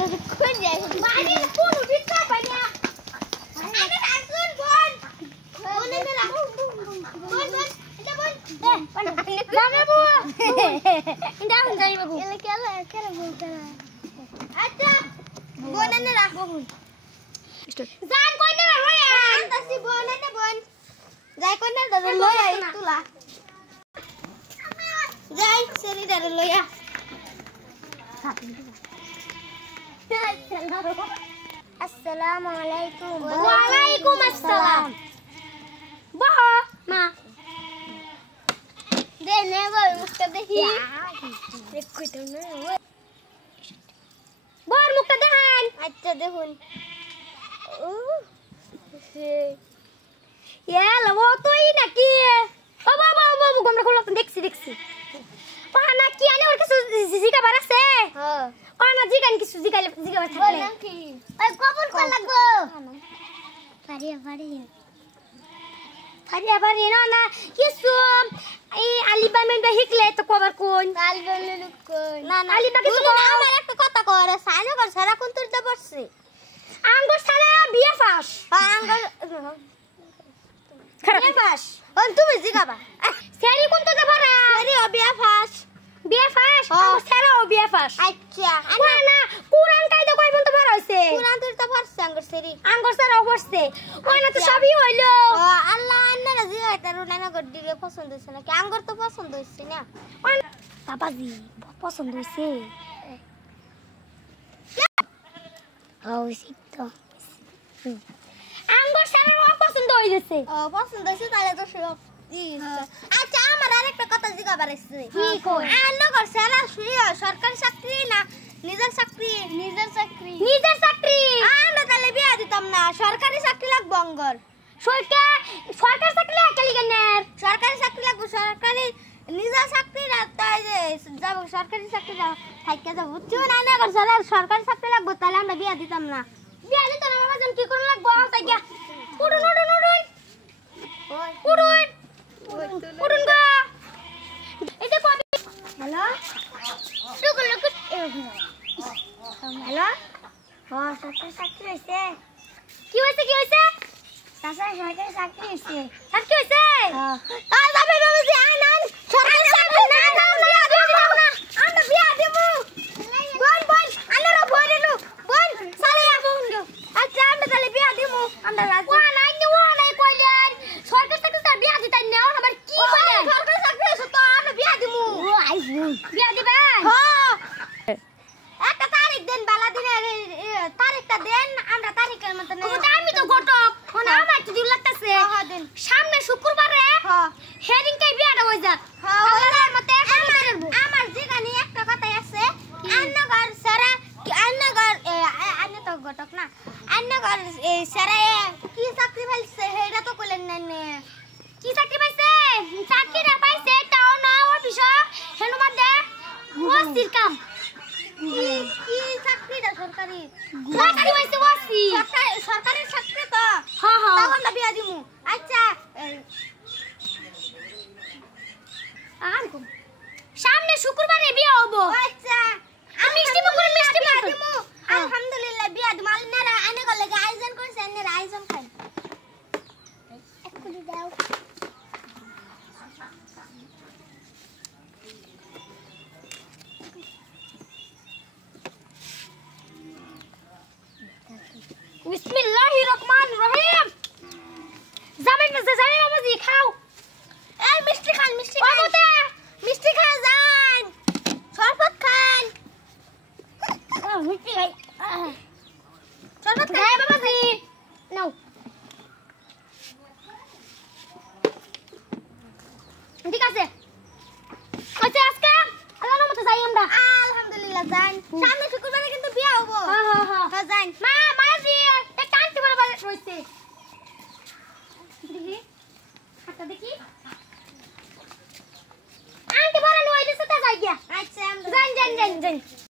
কোন যায় বাড়ি কোন উঠিতা পাইনা আরে আসুন বোন বোন এনে রাখো বোন এটা বোন জামে বউ ইন্দা হুন যাই বাবু এলে কেলা বলতা আচ্ছা বোন এনে রাখো জান কই না লয়া আনতাছি বোন এনে বোন যাই কই না দাদা লয়া তুলা যাই সেরি দাদা লয়া আসসালামু আলাইকুম ওয়া আলাইকুম আসসালাম বাহ মা দে নে বল মুখটা দেখি দেখো তো না বল মুখটা দেখান আচ্ছা দেখুন ও ইয়া লবো তুই নাকি বাবা বাবা গোমরা খোলা দেখছি পানা কি আনে ওর কাছে জিগা বারাছে হ্যাঁ পানা জিগান কিছু জিগা থাকলে নাকি ওই কবুল কর লাগবো পারি না কিছু এই আলিবামেন বা হিকলে তো কবার কোন আলিবামেন কোন না আলিবা কিছু আমার একটা কথা করে সাইনো কর সারা কোন তোর দা পড়ছে আঙ্গুর সারা বিয়ে ফাস আঙ্গুর খারাপ বিয়ে ফাস কোন তুমি জিগাবা সেরি কোন তো যাবারা সেরি বিয়ে ফাস সেরা বিয়ে ফাস আচ্ছা না কুরআন কায়দা কই বলতে পারা হইছে কুরআন তোর তো পড়ছে আঙ্গুর সেরি আঙ্গুর সারা পড়ছে ওই না তো সবই হইলো আল্লাহ আন্নারা জিগাইতা রুনানা গড্ডিরে পছন্দ হইছে নাকি আঙ্গুর তো পছন্দ হইছে না বাবাজি পছন্দ হইছে হইছে তো আঙ্গুর সারা পছন্দ হইছে পছন্দ হইছে তাহলে তো সব আচ্ছা আমার আরেকটা কথা জিজ্ঞাসা আছে কি কই নগর সারা সরকারি চাকরি না নিজের চাকরি আমরা তাহলে বিয়া দিতাম না সরকারি চাকরি লাগবে অঙ্গর সরকারি চাকরি লাগলি কেন সরকারি চাকরি লাগবে সরকারি নিজের চাকরি না তাই যাব সরকারি চাকরি থাইকা যাব বুঝছো না নগর সারা সরকারি চাকরি লাগবে তাহলে আমরা বিয়া দিতাম না বাবা জান কি করে লাগবে তাই গিয়া উড়ুন গো এটা কবি হ্যালো হ্যালো সরকারি চাকরি হইছে কি হইছে চাচা সরকারি চাকরি হইছে আর কি হইছে যাবে বাবাজি আনান সরকারি চাকরি না আমরা বিয়া দেব বোন আনারা বইরেলু বোন সালে বোন আচ্ছা আমরা তাহলে বিয়া দেব আমরা রাজি নাই কইলেন সরকারি চাকরি তার বিয়া দিতাই না আবার কি কইলেন সরকারি চাকরি হইছে তো আমরা বিয়া দেবো বিয়া দিবেন হ্যাঁ একটা তারিখ দেন বালা দিনের তারিখটা দেন আমরা তারিখের মত নেই আমি তো ঘটক কোন আমার তো দিল লাগতেছে সামনে শুক্রবারে হেডিং কাই বিয়াটা হই যাক ওর মতে আমার জিগানি একটা কথাই আছে আন্নগর সারা আন্নগর আন্ন তো ঘটক না আন্নগর সারা কি চাকরি পাইছে হেডা তো কইলেন না কি চাকরি পাইছে চাকরিটা পাইছে তাও না অফিস হেনো মধ্যে ওসির কাম কি চাকরিটা সরকারি পাইছে ওসি সরকারি চাকরি তো হ্যাঁ তাও আমরা বিয়া দিমু আচ্ছা সামনে শুক্রবারে বিয়া হবো আচ্ছা আমি মিষ্টি দিমু আলহামদুলিল্লাহ বিয়া দিমু আলনারা আনে গলে আয়োজন করছে আনে আয়োজন খাই একটু দাও বিসমিল্লাহিররহমানিররহিম যাবেন বাবাজি খাও এই মিষ্টি খান মিষ্টি খা যান শরবত খান মিষ্টি খাই শরবত খাই বাবাজি নাও ঠিক আছে আচ্ছা আজকে আল্লাহর মতো যাই আমরা আলহামদুলিল্লাহ যান সামনে শুক্রবারে কিন্তু বিয়া হবো হ্যাঁ যান মায়াজি একটা আন্টি বড় রইছে দেখি হাতটা দেখি আন্টি বড় নইছে তা যাই গিয়া আচ্ছা যান